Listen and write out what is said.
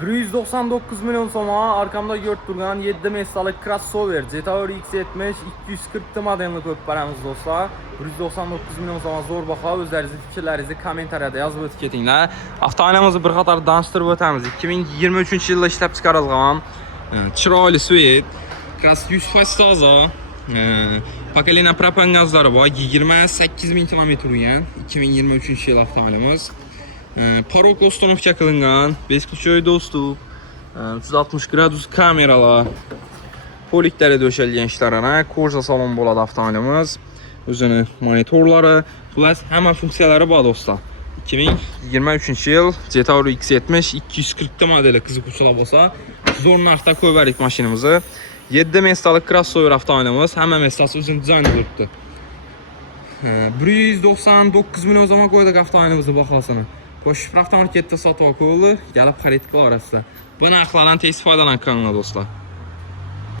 199 milyon soma arkamda görüp durgan 7 mesalık crossover Zetaur X70 240 modelini ko'p baramiz dostlar. 199 milyon soma zo'r baho. O'zlaringizni fikrlaringizni kommentariyada yozib o'tib ketinglar. Avtomobilimizni bir qator tanishtirib o'tamiz. 2023-yilda ishlab chiqarilgan chiroyli Sweet, kras 100% toza. Pakalina propan gazlari bor. 28000 kilometr yurgan 2023-yil avtomobilimiz. Parok uстановка qilingan, beskuchoy do'stlik, 360 gradus kameralar, poliklarga döşəlgan ishlarana, koja salon bo'ladi avtomobilimiz. O'zini monitorlari, plus hamma funksiyalari bor do'stlar. 2023-yil Zetaur X70 240 modeli qiziquvchilar bo'lsa, zo'r narxda qo'yib mashinamizni. 7 mestalik crossover avtomobilimiz, hamma mestasi o'zini dizayn qilibdi. 199 milyon zaman qo'ydik avtomobilimizni bahosini. Qo'shib avtomarketda sotib olib, kelib xarid qilaverasizlar. Bu narxlardan tez foydalanib qolinglar do'stlar.